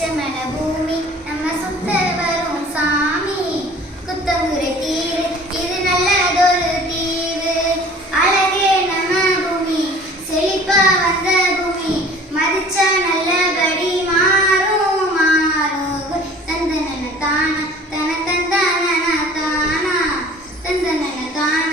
பச்சமன பூமி நம்ம சுத்த வரும் சாமி குத்தங்குறை தீவு இது நல்லதொரு தீவு அழகே நம்ம பூமி செழிப்பா வந்த பூமி மதிச்சா நல்லபடி மாறும் மாறும் தந்தனன தான தன தந்தனன தானா தந்தனன தான